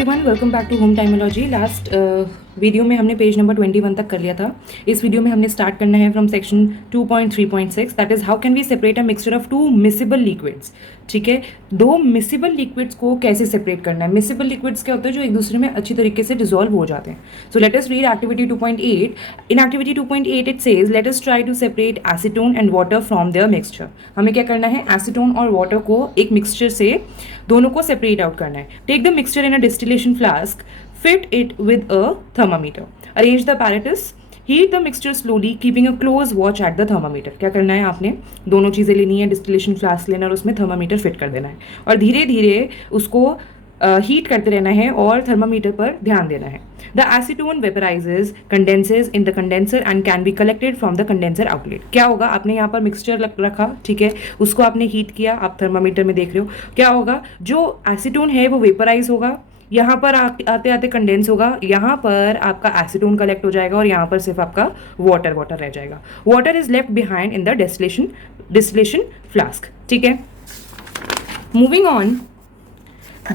Everyone, welcome back to home Timology. Last video में हमने page number 21 तक कर लिया था। इस वीडियो में हमने स्टार्ट करना है from section 2.3.6, that is how can we separate a mixture of two miscible liquids. ठीक है, दो मिसिबल लिक्विड्स को कैसे सेपरेट करना है। मिसिबल लिक्विड्स क्या होते हैं? जो एक दूसरे में अच्छी तरीके से डिसॉल्व हो जाते हैं। So let us read activity 2.8। In activity 2.8 it says let us try to separate acetone and water from their mixture. हमें क्या करना है? एसीटोन और वाटर को एक मिक्सचर से दोनों को सेपरेट आउट करना है। Take the mixture in a distillation flask, fit it with a thermometer, arrange the apparatus, heat the mixture slowly keeping a close watch at the thermometer. क्या करना है? आपने दोनों चीज़ें लेनी है, डिस्टिलेशन फ्लास्क लेना और उसमें थर्मामीटर फिट कर देना है और धीरे धीरे उसको हीट करते रहना है और थर्मामीटर पर ध्यान देना है। The acetone vaporises, condenses in the condenser and can be collected from the condenser outlet. क्या होगा? आपने यहाँ पर मिक्सचर रखा, ठीक है, उसको आपने हीट किया, आप थर्मामीटर में देख रहे हो। क्या होगा? जो एसीटोन है वो वेपराइज होगा, यहाँ पर आते आते कंडेंस होगा, यहाँ पर आपका एसीटोन कलेक्ट हो जाएगा और यहाँ पर सिर्फ आपका वाटर रह जाएगा। Water is left behind in the distillation flask. ठीक है, moving on,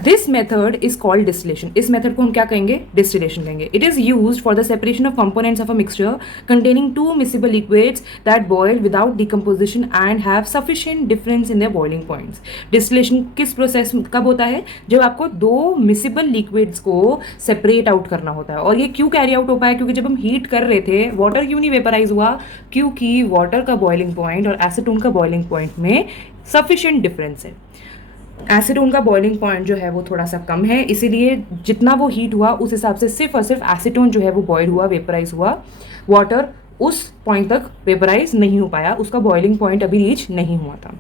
this method is called distillation. इस मेथड को हम क्या कहेंगे? डिस्टिलेशन कहेंगे। It is used for the separation of components of a mixture containing two miscible liquids that boil without decomposition and have sufficient difference in their boiling points. Distillation किस process कब होता है? जब आपको दो मिसिबल लिक्विड्स को separate out करना होता है। और ये क्यों कैरी आउट हो पाया? क्योंकि जब हम हीट कर रहे थे, वाटर क्यों नहीं वेपराइज हुआ? क्योंकि वाटर का बॉइलिंग पॉइंट और एसीटोन का बॉइलिंग पॉइंट में सफिशिएंट डिफरेंस है। एसीटोन का बॉइलिंग पॉइंट जो है वो थोड़ा सा कम है, इसीलिए जितना वो हीट हुआ उस हिसाब से सिर्फ और सिर्फ एसीटोन जो है वो बॉयल हुआ, वेपराइज हुआ। वाटर उस पॉइंट तक वेपराइज नहीं हो पाया, उसका बॉइलिंग पॉइंट अभी रीच नहीं हुआ था।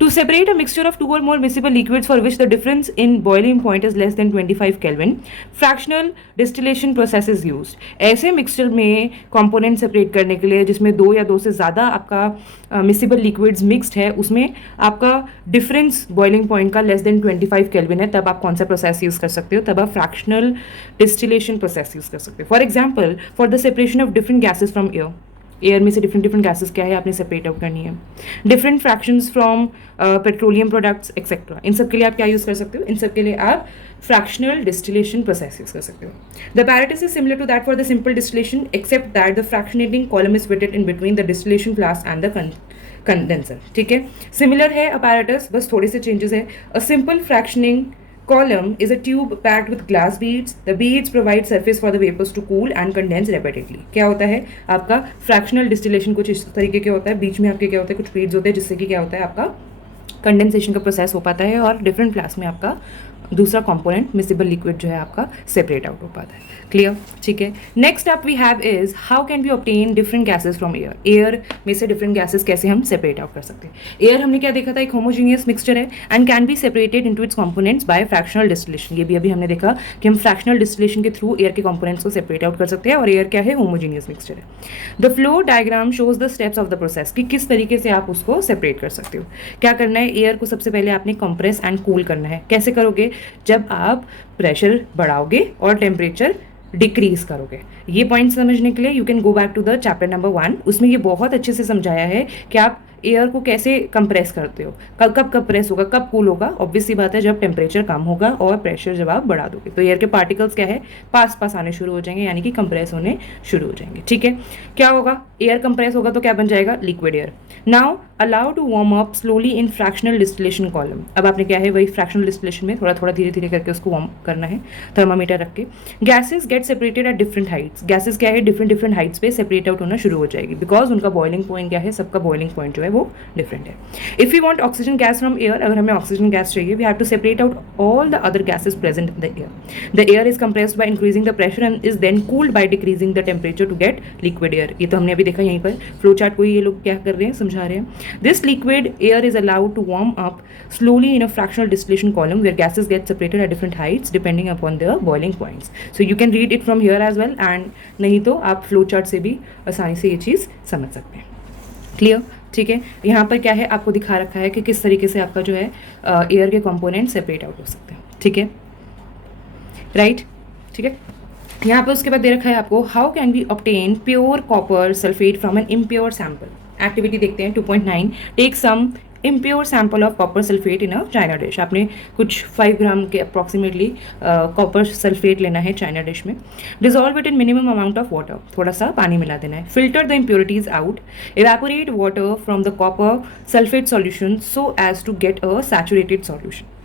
To separate a mixture of two or more miscible liquids for which the difference in boiling point is less than 25 Kelvin, fractional distillation process is used. ऐसे मिक्सचर में कंपोनेंट सेपरेट करने के लिए जिसमें दो या दो से ज़्यादा आपका मिसिबल लिक्विड्स मिक्सड है, उसमें आपका डिफरेंस बॉइलिंग पॉइंट का लेस देन 25 केल्विन है, तब आप कौन सा प्रोसेस यूज़ कर सकते हो? तब आप फ्रैक्शनल डिस्टिलेशन प्रोसेस यूज़ कर सकते हो। For example, for the separation of different gases from air, air में से डिफरेंट गैसेस क्या है आपने सेपरेट आउट करनी है। Different fractions from petroleum products etcetera, इन सब के लिए आप क्या यूज़ कर सकते हो? इन सब के लिए आप फ्रैक्शनल डिस्टिलेशन प्रोसेस यूज़ कर सकते हो। The apparatus is similar to that for the simple distillation except that the fractionating column is fitted in between the distillation flask and the condenser. ठीक है, सिमिलर है apparatus, बस थोड़े से changes है। A simple fractioning column is a tube packed with glass beads. The beads provide surface for the vapors to cool and condense rapidly. क्या होता है आपका फ्रैक्शनल डिस्टिलेशन? कुछ इस तरीके के होता है, बीच में आपके क्या होता है, कुछ बीड्स होते हैं जिससे कि क्या होता है आपका कंडेंसेशन का प्रोसेस हो पाता है और डिफरेंट फ्लास्क में आपका दूसरा कंपोनेंट मिसिबल लिक्विड जो है आपका सेपरेट आउट हो पाता है। क्लियर? ठीक है, next up we have is how can we obtain different gases from air. Air में से डिफरेंट गैसेज कैसे हम सेपरेट आउट कर सकते हैं? एयर हमने क्या देखा था? एक होमोजीनियस मिक्सचर है and can be separated into its components by fractional distillation. ये भी अभी हमने देखा कि हम फ्रैक्शनल डिस्टिलेशन के थ्रू एयर के कंपोनेंट्स को सेपरेट आउट कर सकते हैं और एयर क्या है? होमोजीनियस मिक्सचर है। The flow diagram shows the steps of the process, कि किस तरीके से आप उसको सेपरेट कर सकते हो। क्या करना है? एयर को सबसे पहले आपने कंप्रेस एंड कूल करना है। कैसे करोगे? जब आप प्रेशर बढ़ाओगे और टेम्परेचर डिक्रीज करोगे। ये पॉइंट समझने के लिए you can go back to the chapter number 1, उसमें ये बहुत अच्छे से समझाया है कि आप एयर को कैसे कंप्रेस करते हो, कब कंप्रेस होगा, कब कूल होगा। ऑब्वियसली बात है, जब टेम्परेचर कम होगा और प्रेशर जब आप बढ़ा दोगे तो एयर के पार्टिकल्स क्या है? पास आने शुरू हो जाएंगे, यानी कि कंप्रेस होने शुरू हो जाएंगे। ठीक है, क्या होगा? एयर कंप्रेस होगा तो क्या बन जाएगा? Liquid air. Now allow to warm up slowly in fractional distillation column. अब आपने क्या है? वही फ्रैक्शनल डिस्टिलेशन में थोड़ा धीरे धीरे करके उसको वार्म करना है, थर्मामीटर रख के। Gases get separated at different Heights. Gases क्या है? डिफरेंट हाइट्स पे सेपरेट आउट होना शुरू हो जाएगी, बिकॉज उनका बॉइलिंग पॉइंट क्या है? सबका बॉइलिंग पॉइंट जो है वो डिफरेंट है। If you want oxygen gas from air, अगर हमें ऑक्सीजन गैस चाहिए, we have to separate out all the other gases present in the air. The air is compressed by increasing the pressure and is then cooled by decreasing the temperature to get liquid air. ये तो हमने अभी देखा यहीं पर flow chart को, ये लोग क्या कर रहे हैं, समझा रहे हैं। This liquid air is allowed to warm up slowly in a fractional distillation column where gases get separated at different heights depending upon their boiling points. So you can read it from here as well, and नहीं तो आप flow chart से भी आसानी से ये चीज़ समझ सकते हैं। क्लियर? ठीक है, यहाँ पर क्या है आपको दिखा रखा है कि किस तरीके से आपका जो है एयर के कंपोनेंट सेपरेट आउट हो सकते हैं। ठीक है, राइट? ठीक है, यहाँ पर उसके बाद दे रखा है आपको how can we obtain pure copper sulphate from an impure sample. Activity देखते हैं 2.9। Take some impure sample of copper sulfate in a china dish. आपने कुछ 5 ग्राम के अप्रॉक्सीमेटली कॉपर सल्फेट लेना है चाइना डिश में. Dissolve it in minimum amount of water, थोड़ा सा पानी मिला देना है. Filter the impurities out. Evaporate water from the copper sulphate solution so as to get a saturated solution.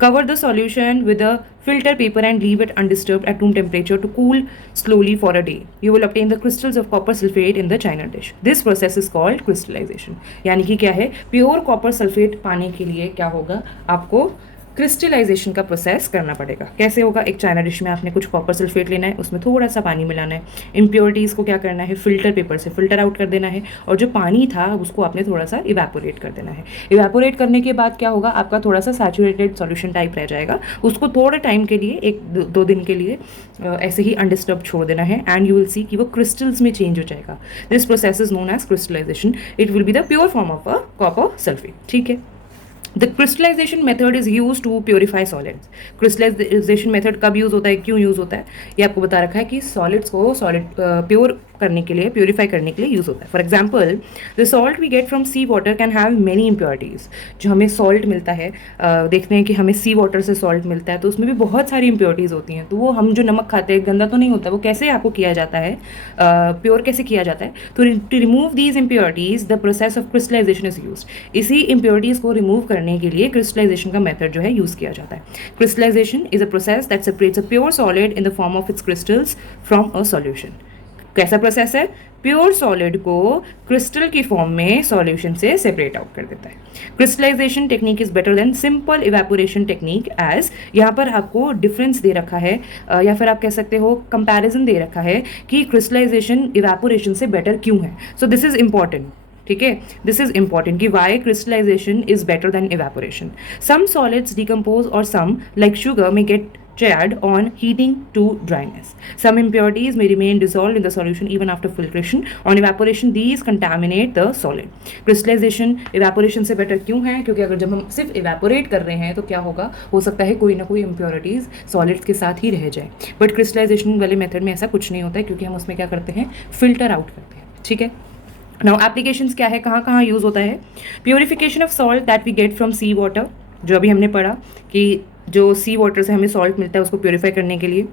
Cover the solution with a filter paper and leave it undisturbed at room temperature to cool slowly for a day. You will obtain the crystals of copper sulfate in the china dish. This process is called crystallization. यानी कि क्या है, pure copper sulphate पाने के लिए क्या होगा, आपको क्रिस्टलाइजेशन का प्रोसेस करना पड़ेगा. कैसे होगा, एक चाइना डिश में आपने कुछ कॉपर सल्फेट लेना है, उसमें थोड़ा सा पानी मिलाना है. इम्प्योरिटीज़ को क्या करना है, फिल्टर पेपर से फिल्टर आउट कर देना है, और जो पानी था उसको आपने थोड़ा सा इवेपोरेट कर देना है. इवेपोरेट करने के बाद क्या होगा, आपका थोड़ा सा सैचुरेटेड सॉल्यूशन टाइप रह जाएगा. उसको थोड़े टाइम के लिए, 1-2 दिन के लिए ऐसे ही अनडिस्टर्ब छोड़ देना है, एंड यू विल सी कि वो क्रिस्टल्स में चेंज हो जाएगा. This process is known as crystallisation. It will be the pure form of a copper sulphate. ठीक है. The crystallization method is used to purify solids. Crystallization method कब use होता है, क्यों यूज़ होता है, ये आपको बता रखा है कि सॉलिड्स को प्योर करने के लिए, प्योरीफाई करने के लिए यूज़ होता है. For example, the salt we get from sea water can have many impurities. जो हमें सॉल्ट मिलता है, देखते हैं कि हमें सी वाटर से सॉल्ट मिलता है, तो उसमें भी बहुत सारी इम्प्योरिटीज़ होती हैं. तो वो हम जो नमक खाते हैं गंदा तो नहीं होता, वो कैसे आपको किया जाता है, प्योर कैसे किया जाता है. तो to remove these impurities the process of crystallisation is use. इसी इम्प्योरिटीज़ को रिमूव करने के लिए क्रिस्टलाइजेशन का मेथड जो है यूज़ किया जाता है. Crystallisation is a process that separates a pure solid in the form of its crystals from a solution. कैसा प्रोसेस है, प्योर सॉलिड को क्रिस्टल की फॉर्म में सॉल्यूशन से सेपरेट आउट कर देता है. Crystallisation technique is better than simple evaporation technique, as यहाँ पर आपको डिफरेंस दे रखा है, या फिर आप कह सकते हो कंपैरिजन दे रखा है कि क्रिस्टलाइजेशन इवेपोरेशन से बेटर क्यों है. So this is important. ठीक है, दिस इज इंपॉर्टेंट कि why crystallisation is better than evaporation. Some solids decompose और some like sugar may get charred on heating to dryness. Some impurities may remain dissolved in the solution even after filtration. On evaporation, these contaminate the solid. Crystallization evaporation से better क्यों है, क्योंकि अगर जब हम सिर्फ evaporate कर रहे हैं तो क्या होगा, हो सकता है कोई ना कोई impurities solids के साथ ही रह जाए. बट crystallization वाले मेथड में ऐसा कुछ नहीं होता है, क्योंकि हम उसमें क्या करते हैं, फिल्टर आउट करते हैं. ठीक है. नाउ एप्लीकेशंस क्या है, कहाँ कहाँ यूज़ होता है. Purification of salt that we get from sea water, जो अभी हमने पढ़ा कि जो सी वाटर से हमें सॉल्ट मिलता है उसको प्योरीफाई करने के लिए.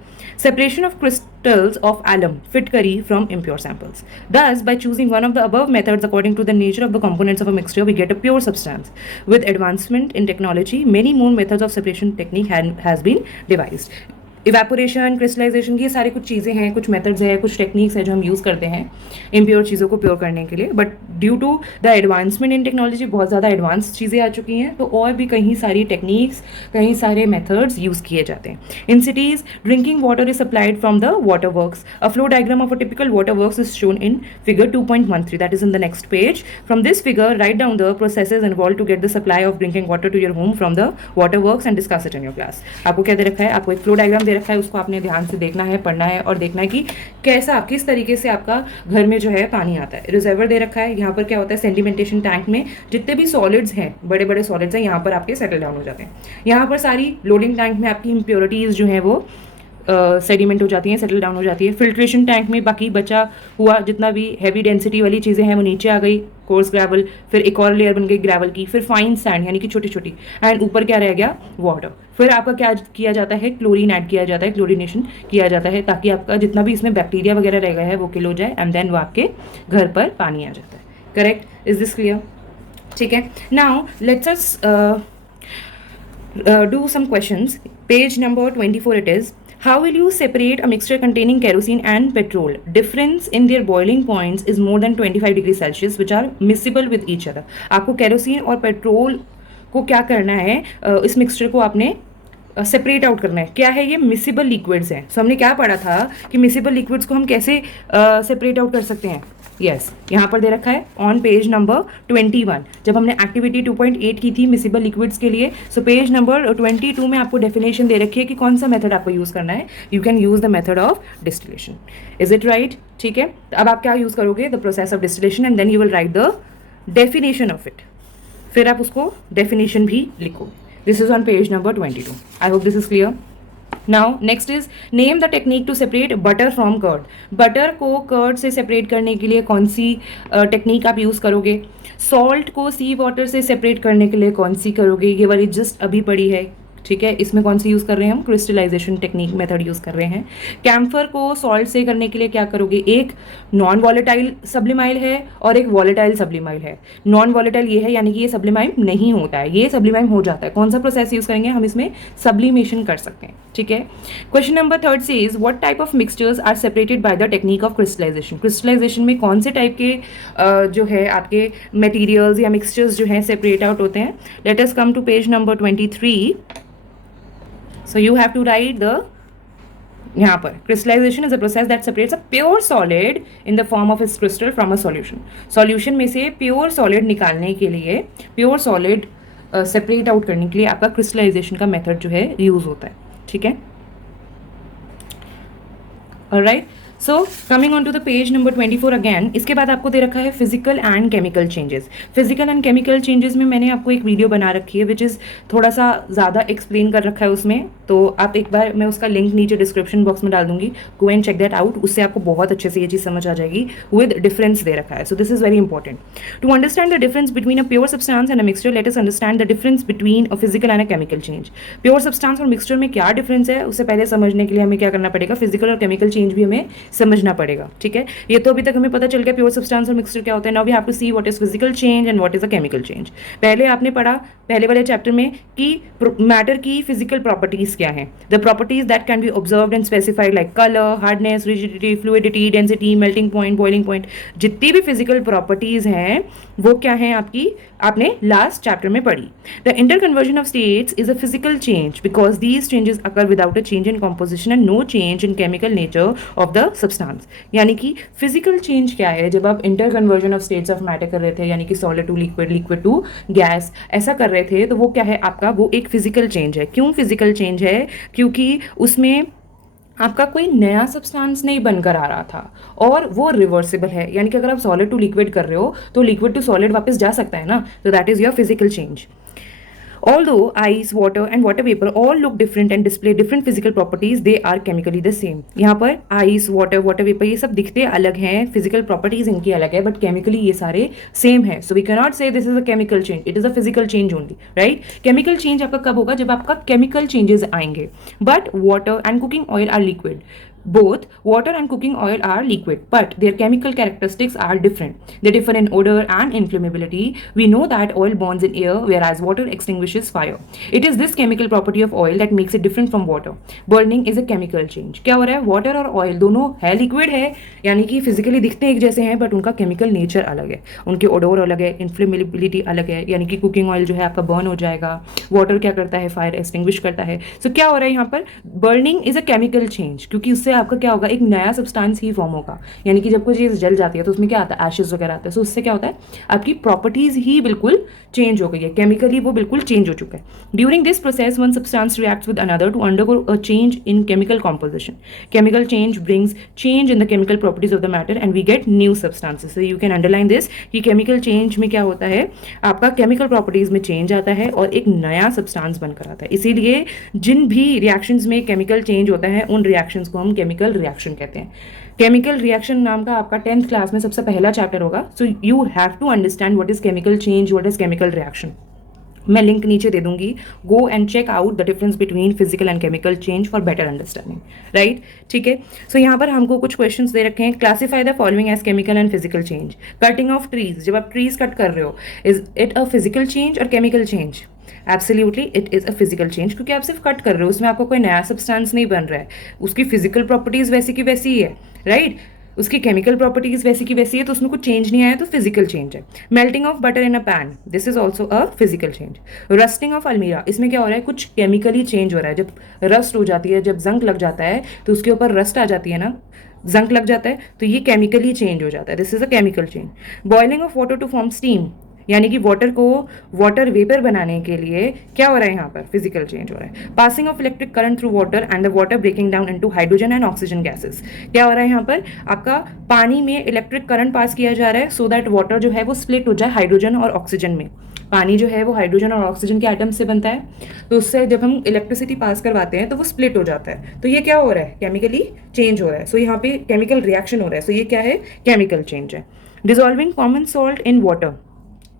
Separation of crystals of alum फिटकरी from impure samples. Thus by choosing one of the above methods according to the nature of the components of a mixture we get a pure substance. With advancement in technology many more methods of separation technique has been devised. Evaporation, crystallisation की ये सारी कुछ चीज़ें हैं, कुछ methods हैं, कुछ techniques हैं जो हम यूज़ करते हैं इम्प्योर चीज़ों को प्योर करने के लिए. But due to the advancement in technology बहुत ज़्यादा एडवांस चीज़ें आ चुकी हैं, तो और भी कहीं सारी टेक्निक्स, कहीं सारे मेथड्स यूज़ किए जाते हैं. In cities drinking water is supplied from the water works. A flow diagram of a typical water works is shown in figure 2.13. That is in the next page. From this figure write down the processes involve to get the supply of drinking water to your home from the water works and discuss it in your class. आपको क्या दे रखा है, आपको एक flow diagram दे रखा है, उसको आपने ध्यान से देखना है, पढ़ना है और देखना है कि कैसा, किस तरीके से आपका घर में जो है पानी आता है. रिजर्वर दे रखा है, यहाँ पर क्या होता है, सेडिमेंटेशन टैंक में जितने भी सॉलिड्स हैं, बड़े बड़े सॉलिड्स हैं, यहाँ पर आपके सेटल डाउन हो जाते हैं. यहाँ पर सारी लोडिंग टैंक में आपकी इम्प्योरिटीज़ जो है वो सेडिमेंट हो जाती हैं, सेटल डाउन हो जाती है. फिल्ट्रेशन टैंक में बाकी बचा हुआ जितना भी हैवी डेंसिटी वाली चीज़ें हैं वो नीचे आ गई, कोर्स ग्रेवल, फिर एक और लेयर बन गई ग्रेवल की, फिर फाइन सैंड यानी कि छोटी छोटी, एंड ऊपर क्या रह गया, वाटर. फिर आपका क्या किया जाता है, क्लोरीन ऐड किया जाता है, क्लोरीनेशन किया जाता है, ताकि आपका जितना भी इसमें बैक्टीरिया वगैरह रह गया है वो किल हो जाए, एंड देन वो आपके घर पर पानी आ जाता है. Correct, is this clear. ठीक है. Now let's us do some questions. Page number 24 it is. How will you separate a mixture containing kerosene and petrol? Difference in their boiling points is more than 25 degrees Celsius, which are miscible with each other. आपको kerosene और petrol को क्या करना है, इस mixture को आपने separate out करना है. क्या है ये, मिसिबल लिक्विड्स हैं. सो हमने क्या पढ़ा था कि मिसिबल लिक्विड्स को हम कैसे सेपरेट आउट कर सकते हैं. यस, यहाँ पर दे रखा है ऑन पेज नंबर 21, जब हमने एक्टिविटी 2.8 की थी मिसिबल लिक्विड्स के लिए. सो पेज नंबर 22 में आपको डेफिनेशन दे रखी है कि कौन सा मेथड आपको यूज़ करना है. You can use the method of distillation. Is it right. ठीक है. अब आप क्या यूज़ करोगे, the process of distillation, and then you will write the definition of it. फिर आप उसको डेफिनेशन भी लिखो. This is on page number 22. I hope this is clear. Now next is name the technique to separate butter from curd. Butter को curd से separate करने के लिए कौन सी टेक्निक आप यूज़ करोगे? सॉल्ट को सी वाटर से सेपरेट करने के लिए कौन सी करोगे? ये वाली जस्ट अभी पड़ी है, ठीक है। इसमें कौन सी यूज़ कर रहे हैं हम? क्रिस्टलाइजेशन टेक्निक मेथड यूज़ कर रहे हैं। कैम्फर को सॉल्ट से करने के लिए क्या करोगे? एक नॉन वॉलेटाइल सब्लिमाइल है और एक वॉलेटाइल सब्लिमाइल है। नॉन वॉलेटाइल ये है, यानी कि ये सब्लिमाइम नहीं होता है, ये सब्लिमाइम हो जाता है। कौन सा प्रोसेस यूज़ करेंगे हम? इसमें सब्लिमेशन कर सकते हैं, ठीक है। क्वेश्चन नंबर थर्ड से is what type of mixtures are separated by the technique of crystallization. Crystallization में कौन से टाइप के जो है आपके मटेरियल्स या मिक्सचर्स जो हैं सेपरेट आउट होते हैं? Let us come to page number 23. So you have to write the यहाँ पर crystallization is a process that separates a pure solid in the form of its crystal from a solution. Solution में से pure solid निकालने के लिए, pure solid separate out करने के लिए आपका crystallization का method जो है यूज़ होता है, ठीक है। Alright. So coming on to the page number 24 again, इसके बाद आपको दे रखा है physical and chemical changes. Physical and chemical changes में मैंने आपको एक वीडियो बना रखी है विच इज़ थोड़ा सा ज़्यादा एक्सप्लेन कर रखा है उसमें, तो आप एक बार, मैं उसका लिंक नीचे डिस्क्रिप्शन बॉक्स में डाल दूंगी, go and check that out. उससे आपको बहुत अच्छे से ये चीज़ समझ आ जाएगी विद डिफरेंस दे रखा है। So this is very important to understand the difference between a pure substance and a mixture. Let us understand the difference between a physical and a chemical change. Pure substance और mixture में क्या difference है, उससे पहले समझने के लिए हमें क्या करना पड़ेगा? फिजिकल और केमिकल चेंज भी हमें समझना पड़ेगा, ठीक है। ये तो अभी तक हमें पता चल गया प्योर सब्सटेंस और मिक्सचर क्या होता है। Now we have to see what is physical change and what is a chemical change. पहले आपने पढ़ा पहले वाले चैप्टर में कि मैटर की फिजिकल प्रॉपर्टीज क्या हैं। The properties that can be observed and specified like colour, hardness, rigidity, fluidity, density, melting point, boiling point. जितनी भी फिजिकल प्रॉपर्टीज हैं वो क्या है आपकी, आपने लास्ट चैप्टर में पढ़ी। The interconversion of states is a physical change because these changes occur without a change in composition and no change in chemical nature of the substance. यानी कि फिजिकल चेंज क्या है? जब आप interconversion of states of matter कर रहे थे, यानी कि solid to liquid, liquid to gas, ऐसा कर रहे थे, तो वो क्या है आपका? वो एक फिजिकल चेंज है। क्यों फिजिकल चेंज है? क्योंकि उसमें आपका कोई नया सब्सटेंस नहीं बनकर आ रहा था और वो रिवर्सिबल है। यानी कि अगर आप सॉलिड टू लिक्विड कर रहे हो तो लिक्विड टू सॉलिड वापस जा सकता है ना, तो that is your physical change. Although ice, water and water vapor all look different and display different physical properties, they are chemically the same. यहाँ पर ice, water, water vapor ये सब दिखते अलग हैं, physical properties इनकी अलग है, but chemically ये सारे same हैं. So we cannot say this is a chemical change. It is a physical change only, right? Chemical change आपका कब होगा? जब आपका chemical changes आएंगे. But water and cooking oil are liquid. Both water and cooking oil are liquid, but their chemical characteristics are different. They differ in odor and inflammability. We know that oil burns in air, whereas water extinguishes fire. It is this chemical property of oil that makes it different from water. Burning is a chemical change. क्या हो रहा है? water और oil दोनों है liquid है, यानी कि physically दिखते एक जैसे हैं, but उनका chemical nature अलग है, उनके odor अलग है, inflammability अलग है, यानी कि cooking oil जो है आपका burn हो जाएगा, water क्या करता है? fire extinguish करता है. So क्या हो रहा है यहाँ पर? burning is a chemical change, क्योंकि उससे आपका क्या होगा? एक नया सब्सटेंस ही फॉर्म होगा। यानी कि जब कोई चीज़ जल जाती है तो उसमें क्या आता है? एशेस वगैरह आते हैं। सो उससे क्या होता है? आपकी प्रॉपर्टीज ही बिल्कुल चेंज हो गई है, केमिकली वो बिल्कुल चेंज हो चुका है। During this process one substance reacts with another to undergo a change in chemical composition. Chemical change brings change in the chemical properties of the matter and we get new substances. So you can underline this कि chemical change में क्या होता है? आपका chemical properties में change आता है और एक नया सब्सटेंस बनकर आता है। इसीलिए जिन भी रिएक्शंस में केमिकल चेंज होता है उन रिएक्शंस को हम केमिकल रिएक्शन कहते हैं। केमिकल रिएक्शन नाम का आपका 10th क्लास में सबसे पहला चैप्टर होगा। So you have to understand what is chemical change, what is chemical reaction. मैं लिंक नीचे दे दूंगी, go and check out the difference between physical and chemical change for better understanding, right? ठीक है। सो यहाँ पर हमको कुछ क्वेश्चंस दे रखे हैं। Classify the following as chemical and physical change. Cutting of trees, जब आप ट्रीज कट कर रहे हो, is it a physical change or chemical change? Absolutely it is a physical change, क्योंकि आप सिर्फ कट कर रहे हो, उसमें आपको कोई नया सब्सटेंस नहीं बन रहा है, उसकी फिजिकल प्रॉपर्टीज वैसी की वैसी ही है, राइट? उसकी केमिकल प्रॉपर्टीज वैसी की वैसी है, तो उसमें कुछ चेंज नहीं आया, तो फिजिकल चेंज है। Melting of butter in a pan, this is also a physical change. Rusting of अलमीरा, इसमें क्या हो रहा है? कुछ केमिकली चेंज हो रहा है। जब रस्ट हो जाती है, जब जंक लग जाता है तो उसके ऊपर रस्ट आ जाती है ना, जंक लग जाता है, तो ये केमिकली चेंज हो जाता है। This is a chemical change. Boiling of water to form steam, यानी कि वाटर को वाटर वेपर बनाने के लिए क्या हो रहा है यहाँ पर, फिजिकल चेंज हो रहा है. Passing of electric current through water and the water breaking down into hydrogen and oxygen gases. क्या हो रहा है यहाँ पर, आपका पानी में इलेक्ट्रिक करंट पास किया जा रहा है सो दैट वाटर जो है वो स्प्लिट हो जाए हाइड्रोजन और ऑक्सीजन में. पानी जो है वो हाइड्रोजन और ऑक्सीजन के एटम से बनता है, तो उससे जब हम इलेक्ट्रिसिटी पास करवाते हैं तो वो स्प्लिट हो जाता है. तो ये क्या हो रहा है, केमिकली चेंज हो रहा है. सो यहाँ पे केमिकल रिएक्शन हो रहा है. सो ये क्या है, केमिकल चेंज है. Dissolving common salt in water,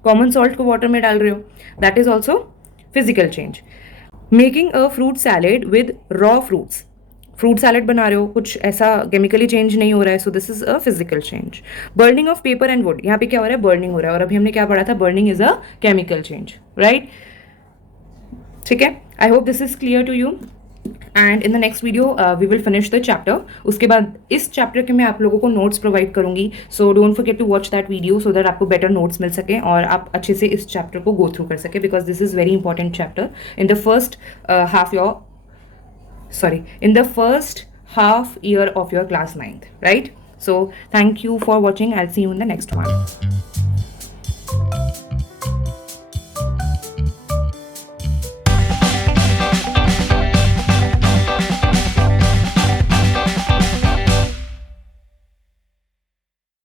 common salt को वाटर में डाल रहे हो, that is also physical change. Making a fruit salad with raw fruits, fruit salad बना रहे हो, कुछ ऐसा केमिकली चेंज नहीं हो रहा है, so this is a physical change. Burning of paper and would, यहाँ पे क्या हो रहा है, बर्निंग हो रहा है. और अभी हमने क्या पढ़ा था, burning is a chemical change, right. ठीक है, I hope this is clear to you. And in the next video we will finish the chapter. उसके बाद इस चैप्टर के मैं आप लोगों को नोट्स प्रोवाइड करूंगी, so don't forget to watch that video so that आपको बेटर नोट्स मिल सकें और आप अच्छे से इस चैप्टर को गो थ्रू कर सकें, because this is very important chapter in the first in the first half year of your class 9th, right? So thank you for watching. I'll see you in the next one.